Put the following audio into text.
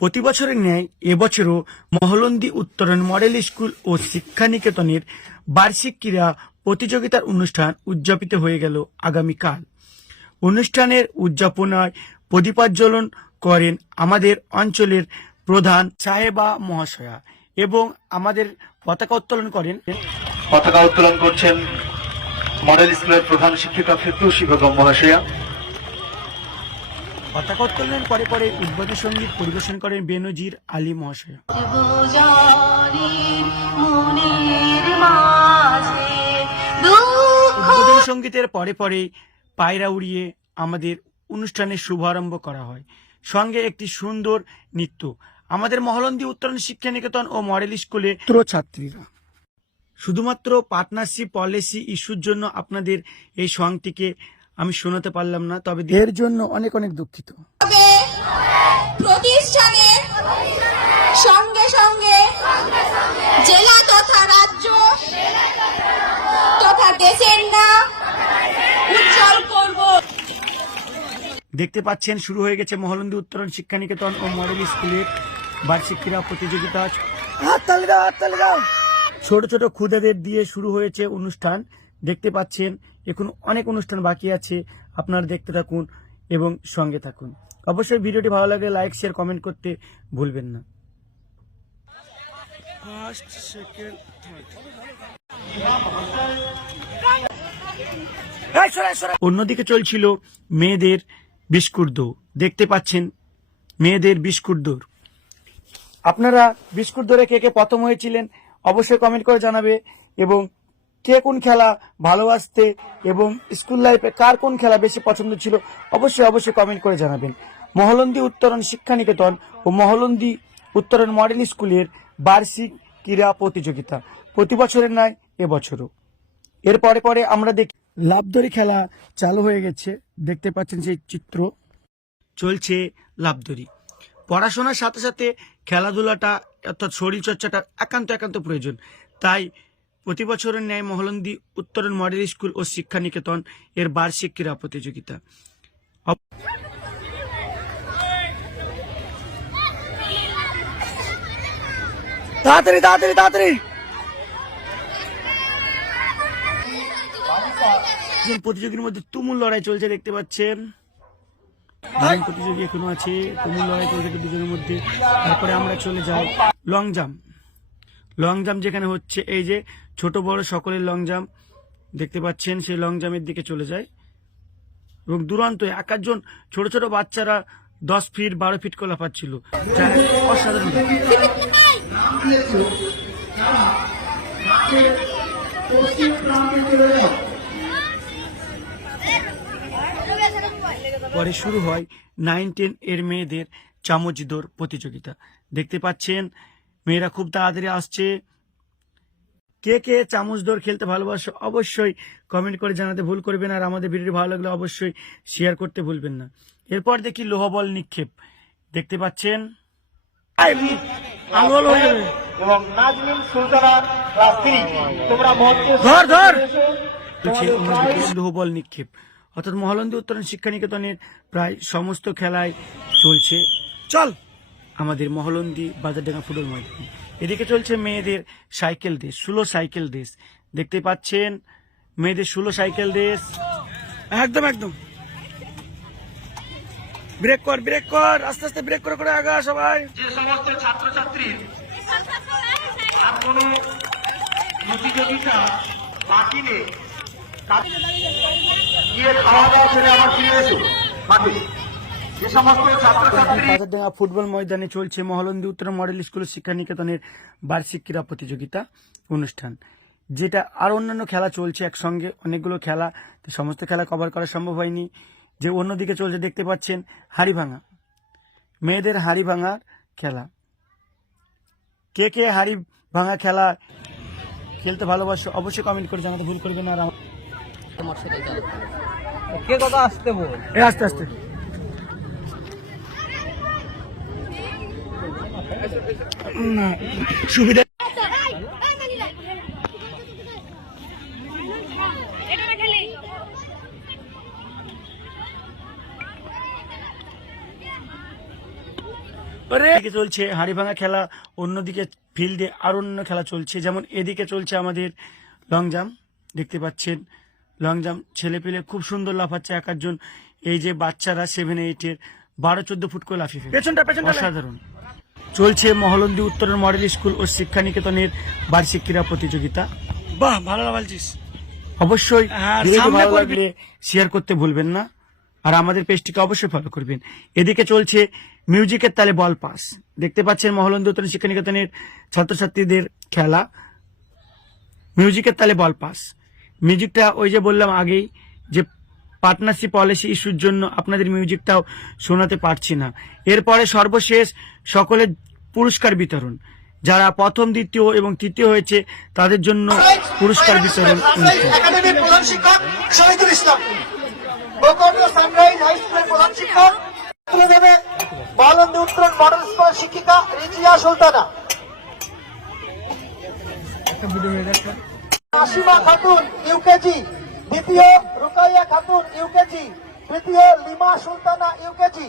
প্রতি বছরের ন্যায় এবছরও মহলন্দি উত্তরণ মডেল স্কুল ও শিক্ষানিকেতনের বার্ষিক ক্রীড়া প্রতিযোগিতার অনুষ্ঠান উদযাপিত হয়ে গেল আগামীকাল। অনুষ্ঠানের উদযাপনায় প্রদীপাজ্বলন করেন আমাদের অঞ্চলের প্রধান সাহেবা মহাশয়া এবং আমাদের পতাকা উত্তোলন করছেন মডেল স্কুলের প্রধান শিক্ষিকা ফেরদৌসী বেগম মহাশয়া। পতাকা উত্তোলনের পরে উদ্বোধনী সঙ্গীত পরিবেশন করেন বেনজির আলী মহাশয়। উদ্বোধনী সঙ্গীতের পরে পায়রা উড়িয়ে আমাদের অনুষ্ঠানের শুভারম্ভ করা হয়, সঙ্গে একটি সুন্দর নৃত্য। আমাদের মহলন্দি উত্তরণ শিক্ষানিকেতন ও মডেল স্কুলে ছাত্রীরা শুধুমাত্র পার্টনারশিপ পলিসি ইস্যুর জন্য আপনাদের এই সংটিকে আমি শোনাতে পারলাম না, তবে এর জন্য অনেক অনেক দুঃখিত। প্রতিষ্ঠানের সঙ্গে সঙ্গে জেলা তথা রাজ্য তথা দেশের নাম উজ্জ্বল করব। দেখতে পাচ্ছেন শুরু হয়ে গেছে মহলন্দি উত্তরণ শিক্ষানিকেতন ও মডেল স্কুলের বার্ষিক ক্রীড়া প্রতিযোগিতা। ছোট ছোট ক্ষুদেদের দিয়ে শুরু হয়েছে অনুষ্ঠান। দেখতে পাচ্ছেন এখন অনেক অনুষ্ঠান বাকি আছে, আপনারা দেখতে থাকুন এবং সঙ্গে থাকুন। অবশ্যই ভিডিওটি ভালো লাগে লাইক শেয়ার কমেন্ট করতে ভুলবেন না। অন্যদিকে চলছিল মেয়েদের বিস্কুট দৌড়। দেখতে পাচ্ছেন মেয়েদের বিস্কুট দৌড়। আপনারা বিস্কুট দৌড়ে কে কে প্রথম হয়েছিলেন অবশ্যই কমেন্ট করে জানাবে, এবং কে কোন খেলা ভালোবাসতে এবং স্কুল লাইফে কার কোন খেলা বেশি পছন্দ ছিল অবশ্যই কমেন্ট করে জানাবেন। মহলন্দি উত্তরণ শিক্ষানিকেতন ও মহলন্দি উত্তরণ মডেল স্কুলের বার্ষিক ক্রীড়া প্রতিযোগিতা প্রতি বছরের নয় এবছরও। এর পরে আমরা দেখি লাফদড়ি খেলা চালু হয়ে গেছে। দেখতে পাচ্ছেন সেই চিত্র, চলছে লাফদড়ি। পড়াশোনার সাথে সাথে খেলাধুলাটা অর্থাৎ শরীরচর্চাটা একান্ত প্রয়োজন। তাই প্রতি বছরের ন্যায় মহলন্দি উত্তরণ মডেল স্কুল ও শিক্ষানিকেতন এর বার্ষিক ক্রীড়া প্রতিযোগিতা। তাড়াতাড়ি প্রতিযোগীর মধ্যে তুমুল লড়াই চলছে। দেখতে পাচ্ছেন প্রতিযোগী এখনো আছে, তুমুল লড়াই চলছে দুজনের মধ্যে। তারপরে আমরা চলে যাই লং জাম্প যেখানে হচ্ছে। এই যে ছোট বড় সকলের লং জাম্প দেখতে পাচ্ছেন, সেই লং জাম্পের দিকে চলে যায় এবং দুরন্ত এক একজন ছোট ছোট বাচ্চারা 10 ফিট 12 ফিট করে লাফাচ্ছিল, যা অসাধারণ। পরে শুরু হয় 9-10 এর মেয়েদের চামচ দৌড় প্রতিযোগিতা। দেখতে পাচ্ছেন মেয়েরা খুব তাড়াতাড়ি আসছে। কে কে চামচ দৌড় খেলতে ভালোবাসো অবশ্যই কমেন্ট করে জানাতে ভুল করবেন, আর আমাদের ভিডিওটি ভালো লাগলে অবশ্যই শেয়ার করতে ভুলবেন না। এরপর দেখি লোহা বল নিক্ষেপ। দেখতে পাচ্ছেন আঙুল হয়ে যাবে এবং নাজমিন সুলতানা ক্লাস 3 তোমরা ধর লোহা বল নিক্ষেপ, অর্থাৎ মহলন্দি উত্তরণ শিক্ষানিকেতনের প্রায় সমস্ত খেলায় চলছে। চল আমাদের মহলন্দি বাজারডাঙ্গা ফুটবল ময়দান। এদিকে চলছে মেয়েদের সাইকেল রেস, 16 সাইকেল রেস। দেখতে পাচ্ছেন মেয়েদের 16 সাইকেল রেস। একদম ব্রেক কর আস্তে ব্রেক করে আগা সবাই। যে সমস্ত ছাত্রছাত্রী আর কোনো প্রতিযোগিতা বাকি নেই, গিয়ে খাওয়া দাওয়া করে আবার ফিরে এসো বাকি। যে সমস্ত ছাত্রছাত্রী বাজারডাঙ্গা ফুটবল ময়দানে চলছে মহলন্দি উত্তর মডেল স্কুল শিক্ষানিকেতনের বার্ষিক ক্রীড়া প্রতিযোগিতা অনুষ্ঠান, যেটা আর অন্যান্য খেলা চলছে একসঙ্গে, অনেকগুলো খেলা, সমস্ত খেলা কভার করা সম্ভব হয়নি। যে অন্যদিকে চলছে দেখতে পাচ্ছেন হাড়ি ভাঙা, মেয়েদের হাড়ি ভাঙার খেলা। কে কে হাড়ি ভাঙা খেলা খেলতে ভালোবাসো অবশ্যই কমেন্ট করে জানাতে ভুল করবেন। আর আস্তে সুবিধা अरे এদিকে চলছে হাড়িভাঙা খেলা, অন্যদিকে ফিল্ডে আর অন্য খেলা চলছে। যেমন এদিকে চলছে আমাদের লং জাম্প, দেখতে পাচ্ছেন লং জাম্প ছেলেপিলে খুব সুন্দর লাফাচ্ছে এক একজন। এই যে বাচ্চারা 7-8-এর 12-14 ফুট করে লাফিয়ে ফেলে। অসাধারণ। চলছে মহলন্দি উত্তরের মডেল স্কুল ও শিক্ষা নিকেতনের বার্ষিক ক্রীড়া প্রতিযোগিতা। বাহ, ভালো বলছিস। অবশ্যই হ্যাঁ, ভিডিওটি সামনে ভালো করবি। লাগলে শেয়ার করতে ভুলবেন না, আর আমাদের পেজটিকে অবশ্যই ফলো করবেন। এদিকে চলছে মিউজিকের তালে বল পাস, দেখতে পাচ্ছেন মহলন্দি উত্তর শিক্ষা নিকেতনের ছাত্রছাত্রীদের খেলা মিউজিকের তালে বল পাস। মিউজিকটা ওই যে বললাম আগেই যে পার্টনারশিপ পলিসি ইস্যুর জন্য আপনাদের মিউজিকটাও শোনাতে পারছি না। এরপরে সর্বশেষ সকলের পুরস্কার বিতরণ, যারা প্রথম, দ্বিতীয় এবং তৃতীয় হয়েছে তাদের জন্য পুরস্কার বিতরণ অনুষ্ঠান। একাডেমির প্রধান শিক্ষক শহীদুল ইসলাম, গোকর্ণ সানরাইজ হাই স্কুলের প্রধান শিক্ষক তুলে দেবে মহলন্দি উত্তর মডেল স্কুল শিক্ষিকা রিজিয়া সুলতানা, নাসিমা খাতুন ইউকেজি, দ্বিতীয় রুকাইয়া খাতুন ইউকেজি, তৃতীয় লিমা সুলতানা ইউকেজি।